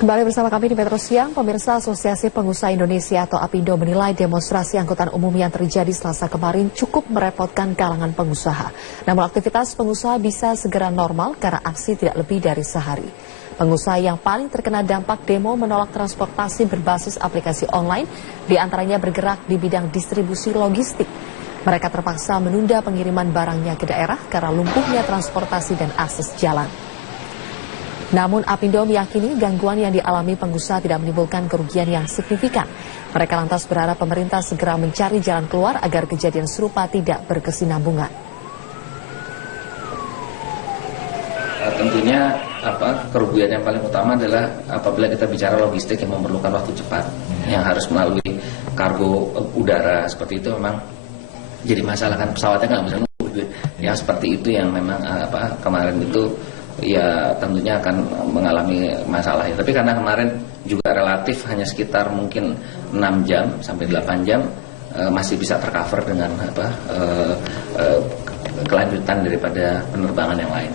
Kembali bersama kami di Metro Siang, pemirsa Asosiasi Pengusaha Indonesia atau APindo menilai demonstrasi angkutan umum yang terjadi Selasa kemarin cukup merepotkan kalangan pengusaha. Namun aktivitas pengusaha bisa segera normal karena aksi tidak lebih dari sehari. Pengusaha yang paling terkena dampak demo menolak transportasi berbasis aplikasi online, diantaranya bergerak di bidang distribusi logistik. Mereka terpaksa menunda pengiriman barangnya ke daerah karena lumpuhnya transportasi dan akses jalan. Namun APindo meyakini gangguan yang dialami pengusaha tidak menimbulkan kerugian yang signifikan. Mereka lantas berharap pemerintah segera mencari jalan keluar agar kejadian serupa tidak berkesinambungan. Tentunya kerugian yang paling utama adalah apabila kita bicara logistik yang memerlukan waktu cepat, yang harus melalui kargo udara seperti itu memang jadi masalah, kan pesawatnya nggak bisa nunggu. Yang seperti itu yang memang kemarin itu ya tentunya akan mengalami masalah ya. Tapi karena kemarin juga relatif hanya sekitar mungkin 6 jam sampai 8 jam masih bisa tercover dengan kelanjutan daripada penerbangan yang lain.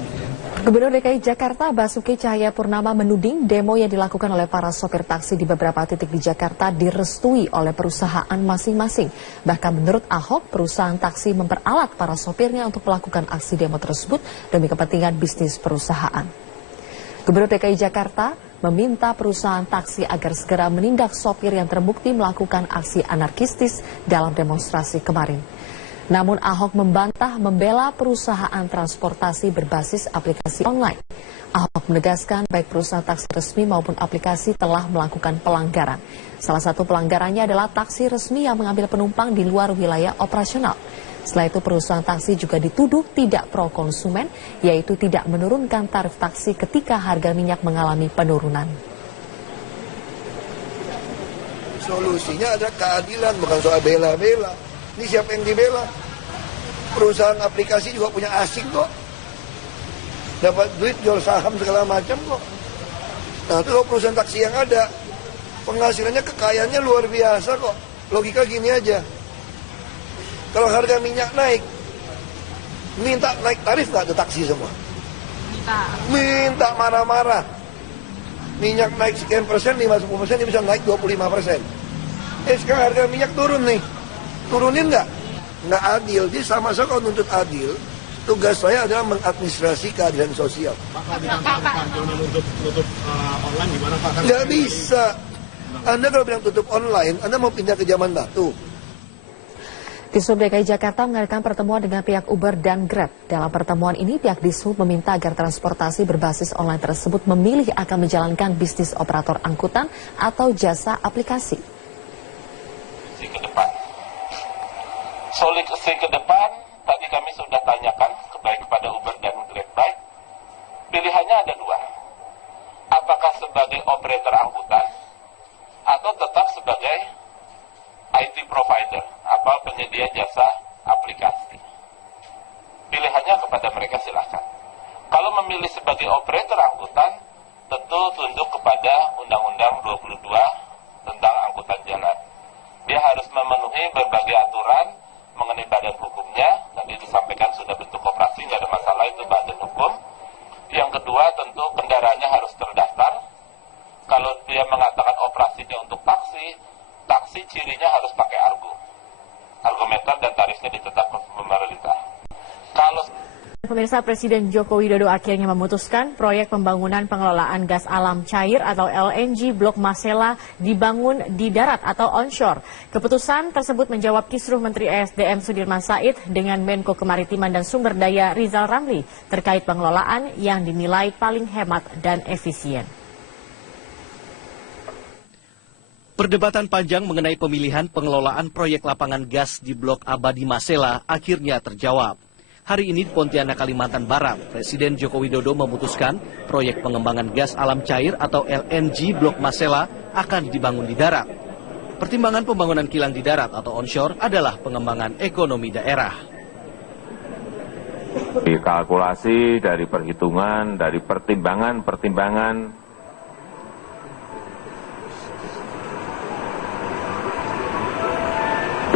Gubernur DKI Jakarta Basuki Cahayapurnama menuding demo yang dilakukan oleh para sopir taksi di beberapa titik di Jakarta direstui oleh perusahaan masing-masing. Bahkan menurut Ahok, perusahaan taksi memperalat para sopirnya untuk melakukan aksi demo tersebut demi kepentingan bisnis perusahaan. Gubernur DKI Jakarta meminta perusahaan taksi agar segera menindak sopir yang terbukti melakukan aksi anarkistis dalam demonstrasi kemarin. Namun Ahok membela perusahaan transportasi berbasis aplikasi online. Ahok menegaskan baik perusahaan taksi resmi maupun aplikasi telah melakukan pelanggaran. Salah satu pelanggarannya adalah taksi resmi yang mengambil penumpang di luar wilayah operasional. Setelah itu perusahaan taksi juga dituduh tidak pro konsumen, yaitu tidak menurunkan tarif taksi ketika harga minyak mengalami penurunan. Solusinya ada keadilan, bukan soal bela-bela. Ini siapa yang dibela? Perusahaan aplikasi juga punya asing kok. Dapat duit, jual saham segala macam kok. Nah itu kalau perusahaan taksi yang ada, penghasilannya, kekayaannya luar biasa kok. Logika gini aja. Kalau harga minyak naik, minta naik tarif nggak tuh taksi semua? Minta marah-marah. Minyak naik sekian persen, 50%, dia bisa naik 25%. Sekarang harga minyak turun nih. Turunin nggak adil. Jadi sama-sama kalau nuntut adil, tugas saya adalah mengadministrasi keadilan sosial. Online gimana Pak? Nggak bisa. Anda kalau bilang tutup online, Anda mau pindah ke zaman batu. Dishub DKI Jakarta mengadakan pertemuan dengan pihak Uber dan Grab. Dalam pertemuan ini, pihak Dishub meminta agar transportasi berbasis online tersebut memilih akan menjalankan bisnis operator angkutan atau jasa aplikasi. Ke depan. Solusi ke depan tadi kami sudah tanyakan baik kepada Uber dan Grab Bike. Pilihannya ada dua. Apakah sebagai operator angkutan atau tetap sebagai IT provider atau penyedia jasa aplikasi. Pilihannya kepada mereka silakan. Kalau memilih sebagai operator angkutan, tentu tunduk kepada Undang-Undang 22 tentang angkutan jalan. Dia harus memenuhi berbagai aturan mengenai badan hukumnya. Tadi disampaikan sudah bentuk operasi, nggak ada masalah, itu badan hukum. Yang kedua tentu kendaraannya harus terdaftar. Kalau dia mengatakan operasinya untuk taksi cirinya harus pakai argometer dan tarifnya ditetapkan pemerintah. Kalau Pemirsa, Presiden Joko Widodo akhirnya memutuskan proyek pembangunan pengelolaan gas alam cair atau LNG Blok Masela dibangun di darat atau onshore. Keputusan tersebut menjawab kisruh Menteri ESDM Sudirman Said dengan Menko Kemaritiman dan Sumber Daya Rizal Ramli terkait pengelolaan yang dinilai paling hemat dan efisien. Perdebatan panjang mengenai pemilihan pengelolaan proyek lapangan gas di Blok Abadi Masela akhirnya terjawab. Hari ini di Pontianak, Kalimantan Barat, Presiden Joko Widodo memutuskan proyek pengembangan gas alam cair atau LNG Blok Masela akan dibangun di darat. Pertimbangan pembangunan kilang di darat atau onshore adalah pengembangan ekonomi daerah. Dikalkulasi dari perhitungan, dari pertimbangan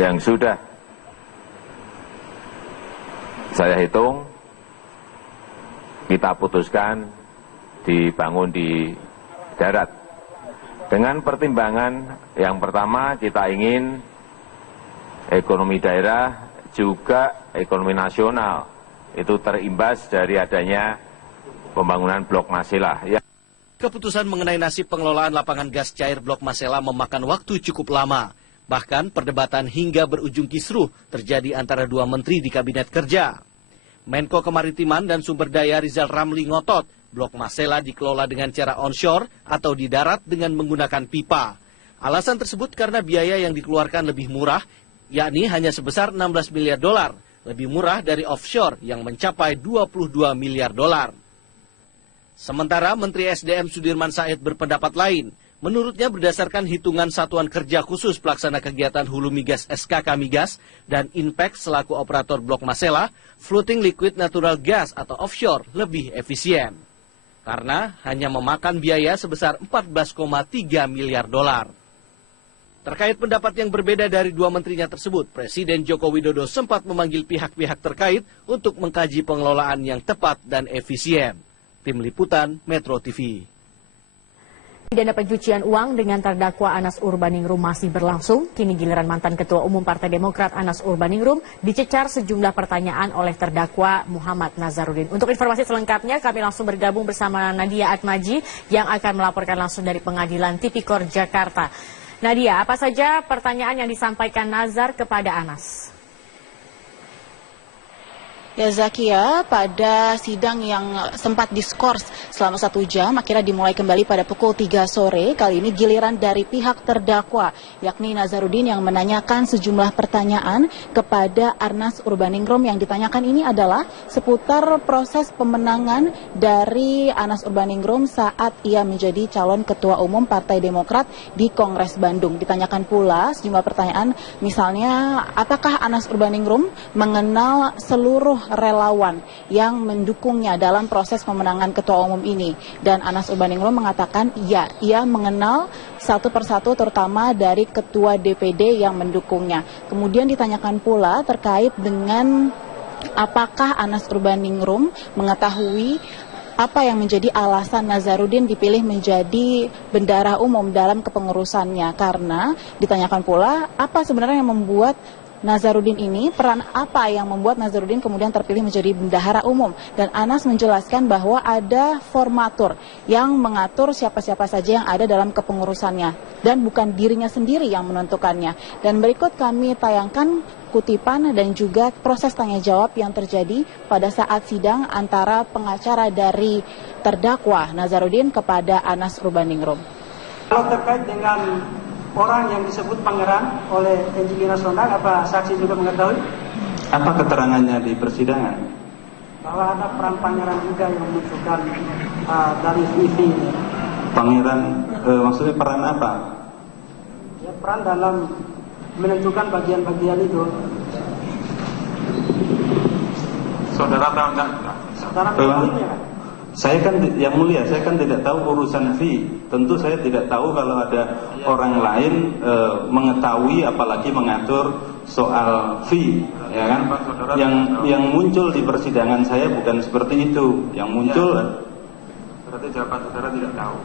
yang sudah saya hitung, kita putuskan dibangun di darat. Dengan pertimbangan yang pertama, kita ingin ekonomi daerah juga ekonomi nasional itu terimbas dari adanya pembangunan Blok Masela. Keputusan mengenai nasib pengelolaan lapangan gas cair Blok Masela memakan waktu cukup lama. Bahkan perdebatan hingga berujung kisruh terjadi antara dua menteri di Kabinet Kerja. Menko Kemaritiman dan Sumber Daya Rizal Ramli ngotot Blok Masela dikelola dengan cara onshore atau di darat dengan menggunakan pipa. Alasan tersebut karena biaya yang dikeluarkan lebih murah, yakni hanya sebesar 16 miliar dolar, lebih murah dari offshore yang mencapai 22 miliar dolar. Sementara Menteri SDM Sudirman Said berpendapat lain. Menurutnya berdasarkan hitungan Satuan Kerja Khusus Pelaksana Kegiatan Hulu Migas SKK Migas dan Inpex selaku operator Blok Masela, floating liquid natural gas atau offshore lebih efisien. Karena hanya memakan biaya sebesar 14,3 miliar dolar. Terkait pendapat yang berbeda dari dua menterinya tersebut, Presiden Joko Widodo sempat memanggil pihak-pihak terkait untuk mengkaji pengelolaan yang tepat dan efisien. Tim Liputan Metro TV. Pidana pencucian uang dengan terdakwa Anas Urbaningrum masih berlangsung. Kini giliran mantan Ketua Umum Partai Demokrat Anas Urbaningrum dicecar sejumlah pertanyaan oleh terdakwa Muhammad Nazarudin. Untuk informasi selengkapnya kami langsung bergabung bersama Nadia Atmaji yang akan melaporkan langsung dari Pengadilan Tipikor Jakarta. Nadia, apa saja pertanyaan yang disampaikan Nazar kepada Anas? Ya Zakia, pada sidang yang sempat diskors selama 1 jam, akhirnya dimulai kembali pada pukul 3 sore. Kali ini giliran dari pihak terdakwa, yakni Nazarudin yang menanyakan sejumlah pertanyaan kepada Anas Urbaningrum. Yang ditanyakan ini adalah seputar proses pemenangan dari Anas Urbaningrum saat ia menjadi calon Ketua Umum Partai Demokrat di Kongres Bandung. Ditanyakan pula sejumlah pertanyaan, misalnya apakah Anas Urbaningrum mengenal seluruh relawan yang mendukungnya dalam proses pemenangan Ketua Umum ini. Dan Anas Urbaningrum mengatakan ya, ia mengenal satu persatu terutama dari Ketua DPD yang mendukungnya. Kemudian ditanyakan pula terkait dengan apakah Anas Urbaningrum mengetahui apa yang menjadi alasan Nazarudin dipilih menjadi bendahara umum dalam kepengurusannya. Karena ditanyakan pula apa sebenarnya yang membuat Nazarudin ini, peran apa yang membuat Nazarudin kemudian terpilih menjadi bendahara umum. Dan Anas menjelaskan bahwa ada formatur yang mengatur siapa-siapa saja yang ada dalam kepengurusannya. Dan bukan dirinya sendiri yang menentukannya. Dan berikut kami tayangkan kutipan dan juga proses tanya jawab yang terjadi pada saat sidang antara pengacara dari terdakwa Nazarudin kepada Anas Urbaningrum. Kalau terkait dengan orang yang disebut pangeran oleh Angelina Sondang, apa saksi juga mengetahui? Apa keterangannya di persidangan? Bahwa ada peran pangeran juga yang menunjukkan dari Vivi. Pangeran, maksudnya peran apa? Ya, peran dalam menentukan bagian-bagian itu. Saudara tahu enggak? Saudara mengetahuinya kan? Saya kan, yang mulia, saya kan tidak tahu urusan fee. Tentu saya tidak tahu kalau ada orang lain mengetahui, apalagi mengatur soal fee, ya kan? Yang muncul di persidangan saya bukan seperti itu. Yang muncul, berarti jawaban saudara tidak tahu.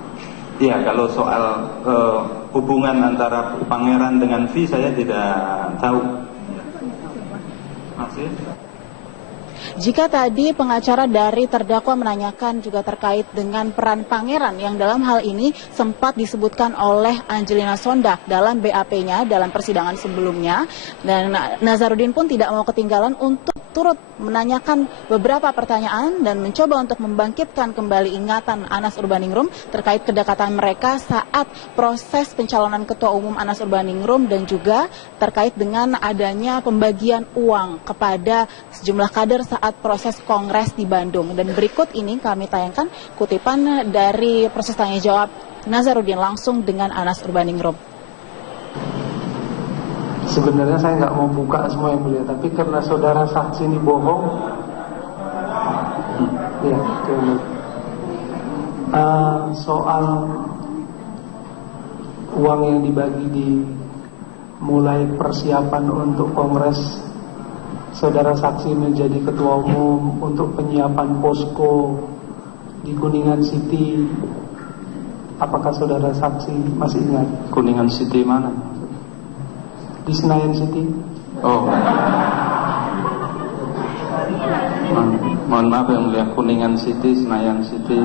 Ya, kalau soal hubungan antara pangeran dengan fee saya tidak tahu. Masih? Jika tadi pengacara dari terdakwa menanyakan juga terkait dengan peran pangeran yang dalam hal ini sempat disebutkan oleh Angelina Sondang dalam BAP-nya dalam persidangan sebelumnya, dan Nazarudin pun tidak mau ketinggalan untuk turut menanyakan beberapa pertanyaan dan mencoba untuk membangkitkan kembali ingatan Anas Urbaningrum terkait kedekatan mereka saat proses pencalonan Ketua Umum Anas Urbaningrum dan juga terkait dengan adanya pembagian uang kepada sejumlah kader saat proses kongres di Bandung. Dan berikut ini kami tayangkan kutipan dari proses tanya jawab Nazarudin langsung dengan Anas Urbaningrum. Sebenarnya saya nggak mau buka semua yang mulia, tapi karena saudara saksi ini bohong, ya, soal uang yang dibagi di mulai persiapan untuk kongres, saudara saksi menjadi ketua umum untuk penyiapan posko di Kuningan City, Apakah saudara saksi masih ingat? Kuningan City mana? Di Senayan City. Oh. Mohon maaf yang mulia, Kuningan City, Senayan City.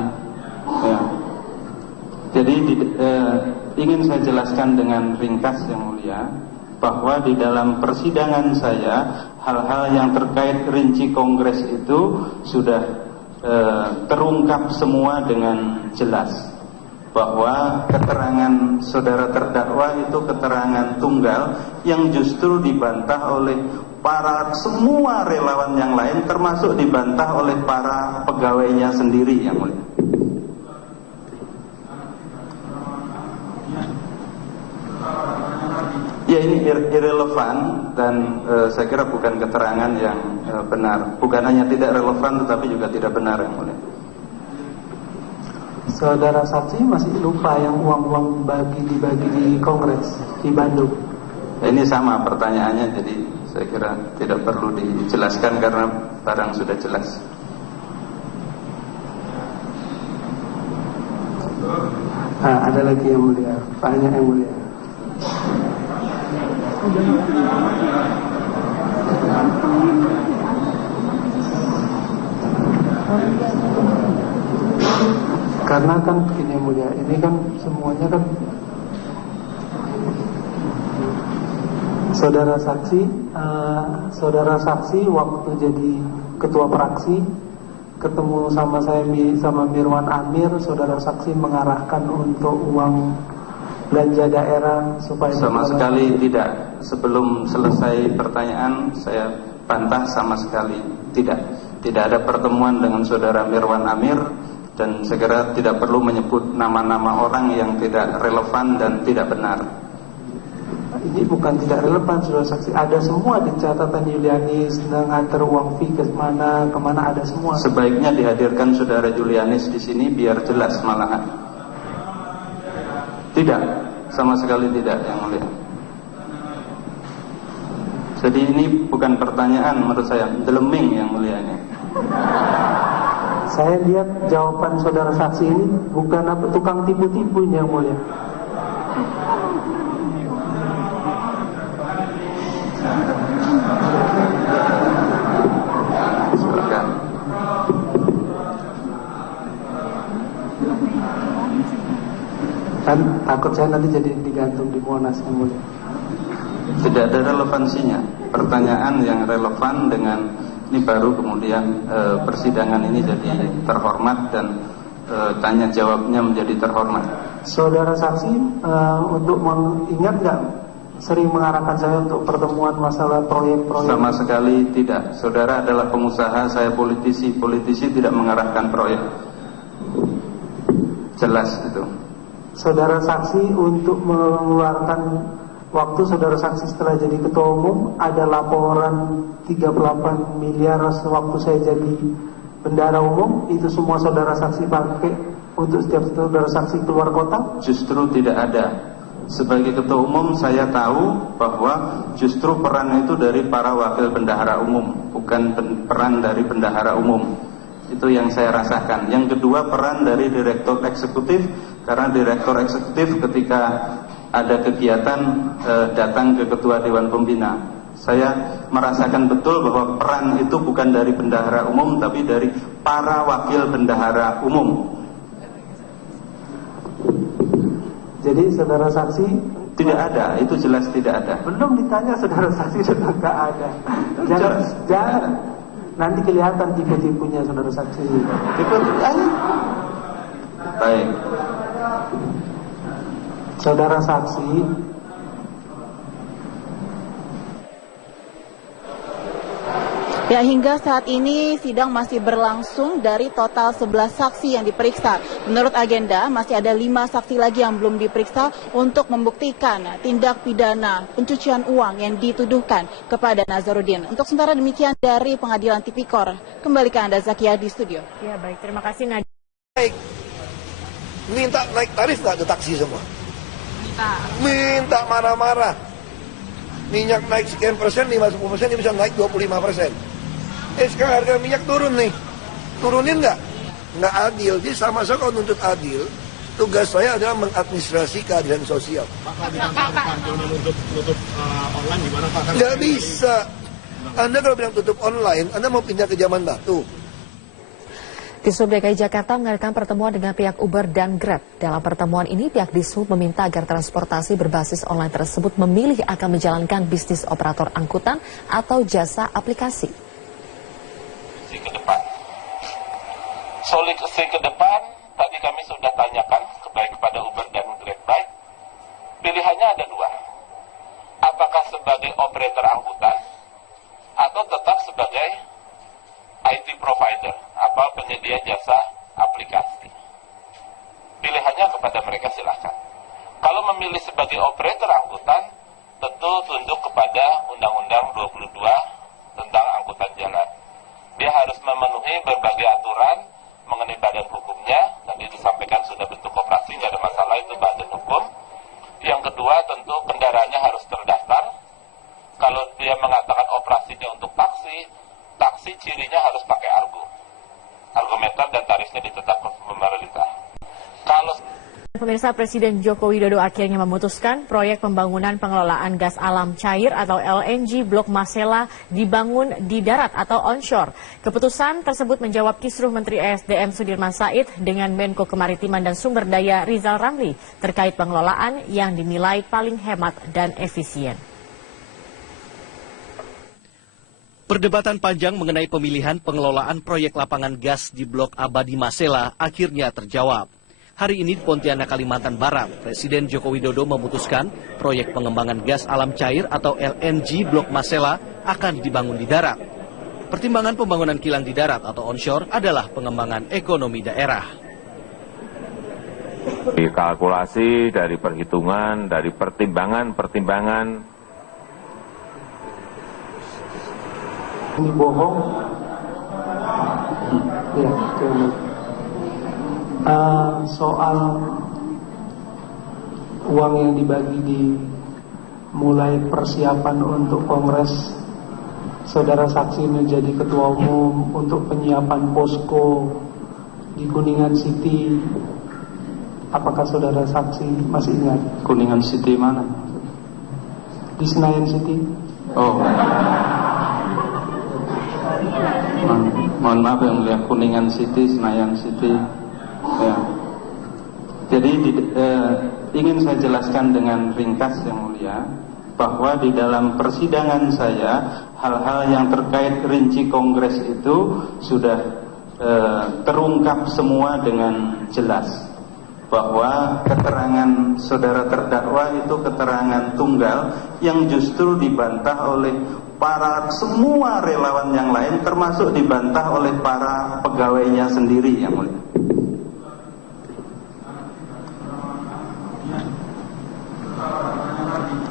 Ya. Jadi ingin saya jelaskan dengan ringkas yang mulia, bahwa di dalam persidangan saya hal-hal yang terkait rinci kongres itu sudah terungkap semua dengan jelas, bahwa keterangan saudara terdakwa itu keterangan tunggal yang justru dibantah oleh semua relawan yang lain, termasuk dibantah oleh para pegawainya sendiri yang mulia. Ya, ini irrelevan dan saya kira bukan keterangan yang benar. Bukan hanya tidak relevan tetapi juga tidak benar yang mulia. Saudara saksi masih lupa yang uang-uang dibagi di Kongres di Bandung. Ini sama pertanyaannya, jadi saya kira tidak perlu dijelaskan karena barang sudah jelas. Ada lagi yang mulia, banyak yang mulia. Karena kan begini yang mulia, ini kan semuanya kan saudara saksi waktu jadi ketua fraksi ketemu sama saya sama Mirwan Amir, saudara saksi mengarahkan untuk uang belanja daerah supaya sama sekali tidak. Sebelum selesai pertanyaan saya bantah sama sekali tidak ada pertemuan dengan saudara Mirwan Amir, dan saya kira tidak perlu menyebut nama-nama orang yang tidak relevan dan tidak benar. Ini bukan tidak relevan, saudara saksi. Ada semua di catatan Julianis, ngantar uang fee kemana ada semua. Sebaiknya dihadirkan saudara Julianis di sini biar jelas malahan. Tidak, sama sekali tidak yang mulia. Jadi ini bukan pertanyaan menurut saya, deleming yang mulia ini. Saya lihat jawaban saudara saksi ini bukan tukang tipu-tipu yang mulia. Silakan. Kan takut saya nanti jadi digantung di Monas yang mulia. Tidak ada relevansinya. Pertanyaan yang relevan dengan ini baru kemudian persidangan ini jadi terhormat dan tanya jawabnya menjadi terhormat. Saudara saksi untuk mengingat nggak sering mengarahkan saya untuk pertemuan masalah proyek-proyek? Sama sekali tidak. Saudara adalah pengusaha, saya politisi. Politisi tidak mengarahkan proyek. Jelas itu. Saudara saksi untuk mengeluarkan waktu saudara saksi setelah jadi ketua umum ada laporan 38 miliar waktu saya jadi bendahara umum, itu semua saudara saksi pakai untuk setiap saudara saksi keluar kota? Justru tidak ada. Sebagai ketua umum saya tahu bahwa justru peran itu dari para wakil bendahara umum, bukan peran dari bendahara umum. Itu yang saya rasakan. Yang kedua, peran dari direktur eksekutif, karena direktur eksekutif ketika ada kegiatan datang ke ketua dewan pembina. Saya merasakan betul bahwa peran itu bukan dari bendahara umum tapi dari para wakil bendahara umum. Jadi saudara saksi tidak ada, itu jelas tidak ada. Belum ditanya saudara saksi sudah nggak ada. Jangan. Nanti kelihatan tipu-tipunya saudara saksi. Baik. Saudara saksi, ya, hingga saat ini sidang masih berlangsung. Dari total 11 saksi yang diperiksa, menurut agenda masih ada 5 saksi lagi yang belum diperiksa untuk membuktikan tindak pidana pencucian uang yang dituduhkan kepada Nazarudin. Untuk sementara demikian dari Pengadilan Tipikor. Kembali ke Anda Zakia di studio. Ya baik, terima kasih Nadia. Baik, minta naik tarif nggak ke taksi semua? Minta marah-marah. Minyak naik sekian persen, 50%, dia bisa naik 25%. Sekarang harga minyak turun nih. Turunin nggak? Nggak adil. Jadi sama-sama kalau nuntut adil, Tugas saya adalah mengadministrasi keadilan sosial. Online gimana Pak? Nggak bisa. Anda kalau bilang tutup online, Anda mau pindah ke zaman batu. Dishub DKI Jakarta mengadakan pertemuan dengan pihak Uber dan Grab. Dalam pertemuan ini, pihak Dishub meminta agar transportasi berbasis online tersebut memilih akan menjalankan bisnis operator angkutan atau jasa aplikasi. Solusi ke depan, tadi kami sudah tanyakan baik kepada Uber dan Grab Bike. Pilihannya ada dua. Apakah sebagai operator angkutan atau tetap sebagai IT provider, apa penyedia jasa aplikasi. Pilihannya kepada mereka silahkan. Kalau memilih sebagai operator angkutan, tentu tunduk kepada Undang-Undang 22 tentang angkutan jalan. Dia harus memenuhi berbagai aturan mengenai badan hukumnya, tadi disampaikan sudah bentuk koperasi, nggak ada masalah, itu badan hukum. Yang kedua tentu kendaraannya harus terdaftar. Kalau dia mengatakan operasinya untuk taksi cirinya harus pakai argometer dan tarifnya ditetapkan pemerintah. Kalau Pemirsa, Presiden Joko Widodo akhirnya memutuskan proyek pembangunan pengelolaan gas alam cair atau LNG Blok Masela dibangun di darat atau onshore. Keputusan tersebut menjawab kisruh Menteri ESDM Sudirman Said dengan Menko Kemaritiman dan Sumber Daya Rizal Ramli terkait pengelolaan yang dinilai paling hemat dan efisien. Perdebatan panjang mengenai pemilihan pengelolaan proyek lapangan gas di Blok Abadi Masela akhirnya terjawab. Hari ini di Pontianak, Kalimantan Barat, Presiden Joko Widodo memutuskan proyek pengembangan gas alam cair atau LNG Blok Masela akan dibangun di darat. Pertimbangan pembangunan kilang di darat atau onshore adalah pengembangan ekonomi daerah. Dari kalkulasi, dari perhitungan, dari pertimbangan ini bohong. Ya, soal uang yang dibagi di mulai persiapan untuk kongres, saudara saksi menjadi ketua umum untuk penyiapan posko di Kuningan City. Apakah saudara saksi masih ingat? Kuningan City mana? Di Senayan City. Oh. Mohon maaf yang mulia, Kuningan City, Senayan City. Ya. Jadi ingin saya jelaskan dengan ringkas yang mulia bahwa di dalam persidangan saya hal-hal yang terkait rinci kongres itu sudah terungkap semua dengan jelas, bahwa keterangan saudara terdakwa itu keterangan tunggal yang justru dibantah oleh semua relawan yang lain, termasuk dibantah oleh para pegawainya sendiri yang mulia.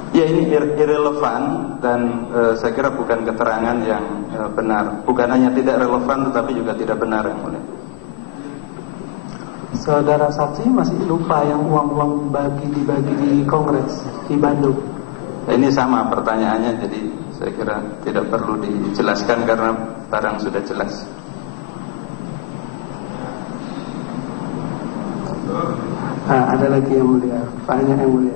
Ya, ini irrelevan dan saya kira bukan keterangan yang benar. Bukan hanya tidak relevan tetapi juga tidak benar yang mulia. Saudara saksi masih lupa yang uang-uang dibagi di Kongres di Bandung. Ini sama pertanyaannya, jadi saya kira tidak perlu dijelaskan karena barang sudah jelas. Ada lagi yang mulia, banyak yang mulia.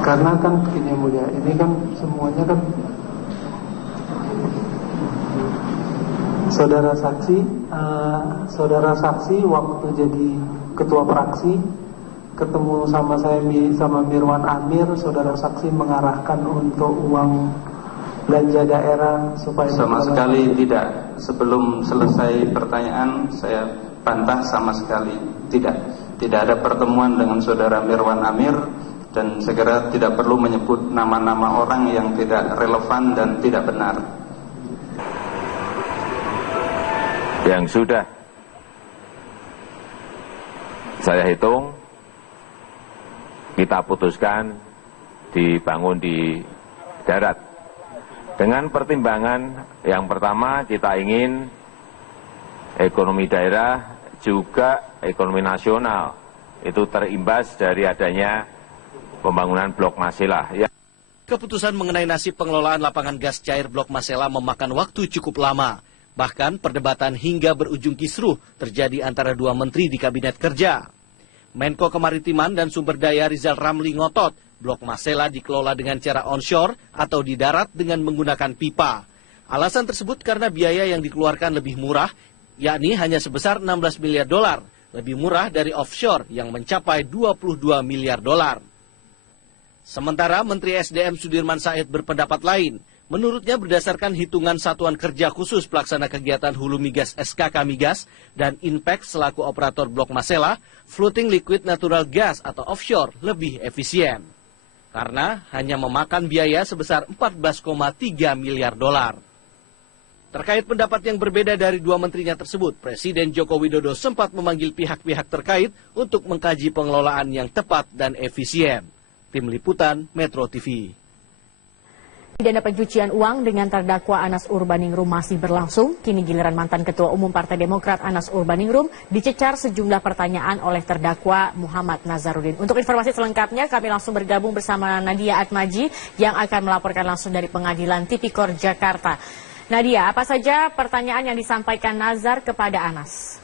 Karena kan begini mulia, ini kan semuanya kan saudara saksi waktu jadi ketua fraksi ketemu sama saya sama Mirwan Amir, saudara saksi mengarahkan untuk uang belanja daerah supaya sama sekali tidak. Sebelum selesai pertanyaan saya bantah sama sekali tidak ada pertemuan dengan saudara Mirwan Amir. Dan saya kira tidak perlu menyebut nama-nama orang yang tidak relevan dan tidak benar. yang sudah saya hitung kita putuskan dibangun di darat. Dengan pertimbangan yang pertama kita ingin ekonomi daerah juga ekonomi nasional itu terimbas dari adanya pembangunan Blok Masela. Keputusan mengenai nasib pengelolaan lapangan gas cair Blok Masela memakan waktu cukup lama. Bahkan perdebatan hingga berujung kisruh terjadi antara dua menteri di Kabinet Kerja. Menko Kemaritiman dan Sumber Daya Rizal Ramli ngotot, Blok Masela dikelola dengan cara onshore atau di darat dengan menggunakan pipa. Alasan tersebut karena biaya yang dikeluarkan lebih murah, yakni hanya sebesar 16 miliar dolar, lebih murah dari offshore yang mencapai 22 miliar dolar. Sementara Menteri SDM Sudirman Said berpendapat lain. Menurutnya berdasarkan hitungan Satuan Kerja Khusus Pelaksana Kegiatan Hulu Migas SKK Migas dan Inpex selaku operator Blok Masela, floating liquid natural gas atau offshore lebih efisien. Karena hanya memakan biaya sebesar 14,3 miliar dolar. Terkait pendapat yang berbeda dari dua menterinya tersebut, Presiden Joko Widodo sempat memanggil pihak-pihak terkait untuk mengkaji pengelolaan yang tepat dan efisien. Tim Liputan Metro TV. Pidana pencucian uang dengan terdakwa Anas Urbaningrum masih berlangsung. Kini giliran mantan Ketua Umum Partai Demokrat Anas Urbaningrum dicecar sejumlah pertanyaan oleh terdakwa Muhammad Nazarudin. Untuk informasi selengkapnya kami langsung bergabung bersama Nadia Atmaji yang akan melaporkan langsung dari Pengadilan Tipikor Jakarta. Nadia, apa saja pertanyaan yang disampaikan Nazar kepada Anas?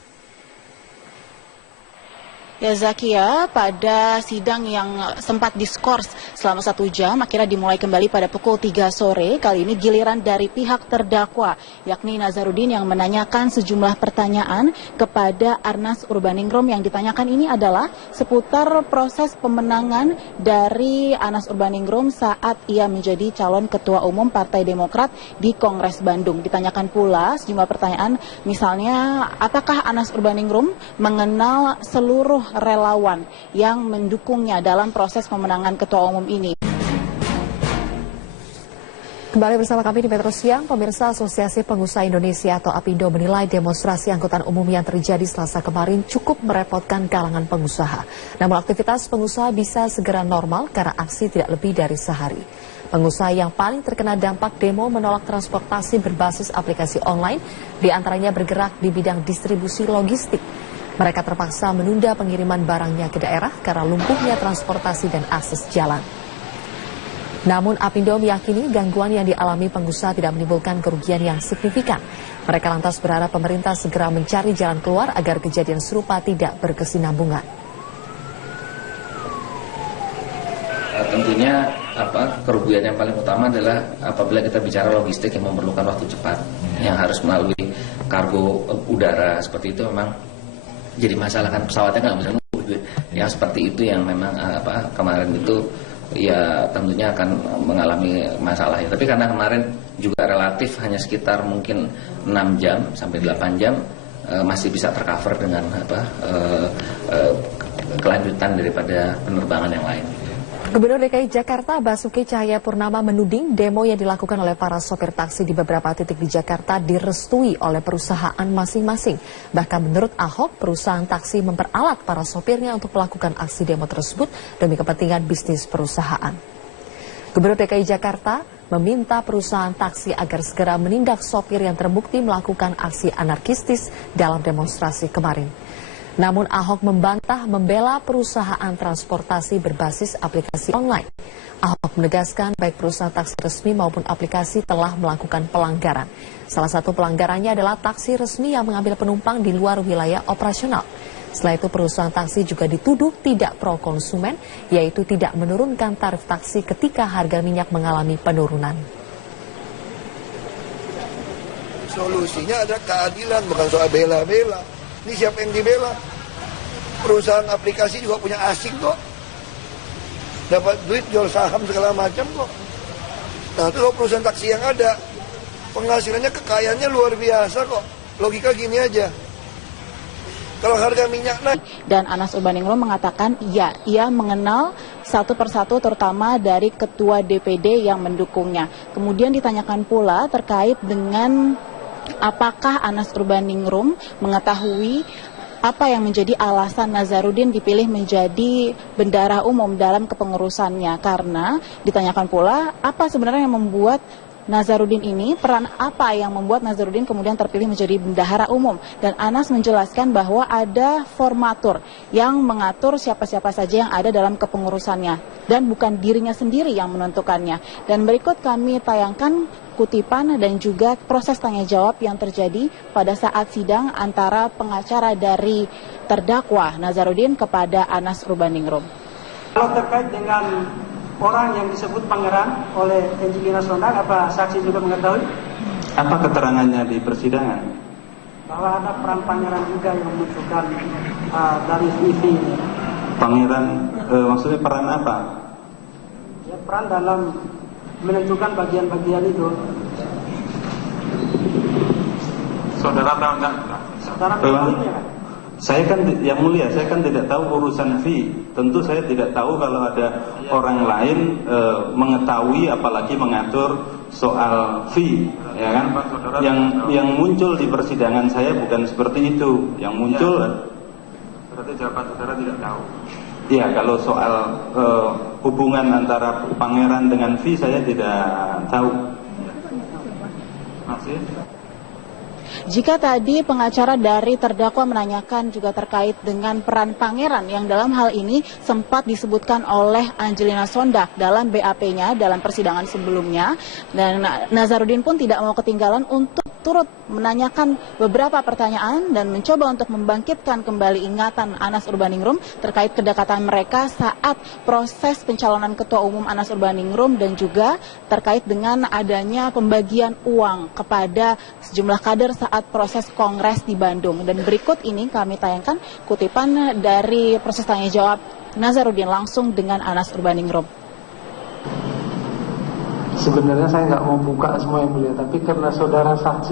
Ya Zakia, pada sidang yang sempat diskors selama 1 jam, akhirnya dimulai kembali pada pukul 3 sore. Kali ini giliran dari pihak terdakwa, yakni Nazarudin yang menanyakan sejumlah pertanyaan kepada Anas Urbaningrum. Yang ditanyakan ini adalah seputar proses pemenangan dari Anas Urbaningrum saat ia menjadi calon Ketua Umum Partai Demokrat di Kongres Bandung. Ditanyakan pula sejumlah pertanyaan, misalnya apakah Anas Urbaningrum mengenal seluruh relawan yang mendukungnya dalam proses pemenangan Ketua Umum ini. Kembali bersama kami di Metro Siang, pemirsa Asosiasi Pengusaha Indonesia atau APindo menilai demonstrasi angkutan umum yang terjadi Selasa kemarin cukup merepotkan kalangan pengusaha. Namun aktivitas pengusaha bisa segera normal karena aksi tidak lebih dari sehari. Pengusaha yang paling terkena dampak demo menolak transportasi berbasis aplikasi online, diantaranya bergerak di bidang distribusi logistik. Mereka terpaksa menunda pengiriman barangnya ke daerah karena lumpuhnya transportasi dan akses jalan. Namun APindo meyakini gangguan yang dialami pengusaha tidak menimbulkan kerugian yang signifikan. Mereka lantas berharap pemerintah segera mencari jalan keluar agar kejadian serupa tidak berkesinambungan. Tentunya kerugian yang paling utama adalah apabila kita bicara logistik yang memerlukan waktu cepat, yang harus melalui kargo udara seperti itu memang jadi masalah, kan pesawatnya nggak bisa nunggu. Yang seperti itu yang memang kemarin itu ya tentunya akan mengalami masalah ya. Tapi karena kemarin juga relatif hanya sekitar mungkin 6 jam sampai 8 jam masih bisa tercover dengan kelanjutan daripada penerbangan yang lain. Gubernur DKI Jakarta Basuki Cahayapurnama menuding demo yang dilakukan oleh para sopir taksi di beberapa titik di Jakarta direstui oleh perusahaan masing-masing. Bahkan menurut Ahok, perusahaan taksi memperalat para sopirnya untuk melakukan aksi demo tersebut demi kepentingan bisnis perusahaan. Gubernur DKI Jakarta meminta perusahaan taksi agar segera menindak sopir yang terbukti melakukan aksi anarkistis dalam demonstrasi kemarin. Namun Ahok membantah membela perusahaan transportasi berbasis aplikasi online. Ahok menegaskan baik perusahaan taksi resmi maupun aplikasi telah melakukan pelanggaran. Salah satu pelanggarannya adalah taksi resmi yang mengambil penumpang di luar wilayah operasional. Setelah itu perusahaan taksi juga dituduh tidak pro konsumen, yaitu tidak menurunkan tarif taksi ketika harga minyak mengalami penurunan. Solusinya ada keadilan, bukan soal bela-bela. Ini siapa yang dibela? Perusahaan aplikasi juga punya asing kok. Dapat duit, jual saham segala macam kok. Nah itu kalau perusahaan taksi yang ada, penghasilannya, kekayaannya luar biasa kok. Logika gini aja. Kalau harga minyak naik. Dan Anas Urbaningrum mengatakan ya, ia mengenal satu persatu terutama dari ketua DPD yang mendukungnya. Kemudian ditanyakan pula terkait dengan apakah Anas Urbaningrum mengetahui apa yang menjadi alasan Nazarudin dipilih menjadi bendara umum dalam kepengurusannya, karena ditanyakan pula apa sebenarnya yang membuat Nazarudin ini, peran apa yang membuat Nazarudin kemudian terpilih menjadi bendahara umum. Dan Anas menjelaskan bahwa ada formatur yang mengatur siapa-siapa saja yang ada dalam kepengurusannya. Dan bukan dirinya sendiri yang menentukannya. Dan berikut kami tayangkan kutipan dan juga proses tanya jawab yang terjadi pada saat sidang antara pengacara dari terdakwa Nazarudin kepada Anas Urbaningrum. Kalau terkait dengan orang yang disebut pangeran oleh Angelina Sondang, apa saksi juga mengetahui? Apa keterangannya di persidangan? Bahwa ada peran pangeran juga yang menunjukkan dari Vivi ini. Pangeran, maksudnya peran apa? Ya, peran dalam menentukan bagian-bagian itu. Saudara tahu nggak? Saudara tahu ini kan? Saya kan, yang mulia, saya kan tidak tahu urusan fee. Tentu saya tidak tahu kalau ada orang lain mengetahui, apalagi mengatur soal fee, ya kan? Yang muncul di persidangan saya bukan seperti itu. Yang muncul, Berarti jawaban saudara tidak tahu. ya kalau soal hubungan antara pangeran dengan fee saya tidak tahu. Masih? Jika tadi pengacara dari terdakwa menanyakan juga terkait dengan peran pangeran yang dalam hal ini sempat disebutkan oleh Angelina Sondang dalam BAP-nya dalam persidangan sebelumnya, dan Nazarudin pun tidak mau ketinggalan untuk turut menanyakan beberapa pertanyaan dan mencoba untuk membangkitkan kembali ingatan Anas Urbaningrum terkait kedekatan mereka saat proses pencalonan Ketua Umum Anas Urbaningrum dan juga terkait dengan adanya pembagian uang kepada sejumlah kader saat proses kongres di Bandung. Dan berikut ini kami tayangkan kutipan dari proses tanya jawab Nazarudin langsung dengan Anas Urbaningrum. Sebenarnya saya nggak mau buka semua yang mulia, tapi karena saudara saksi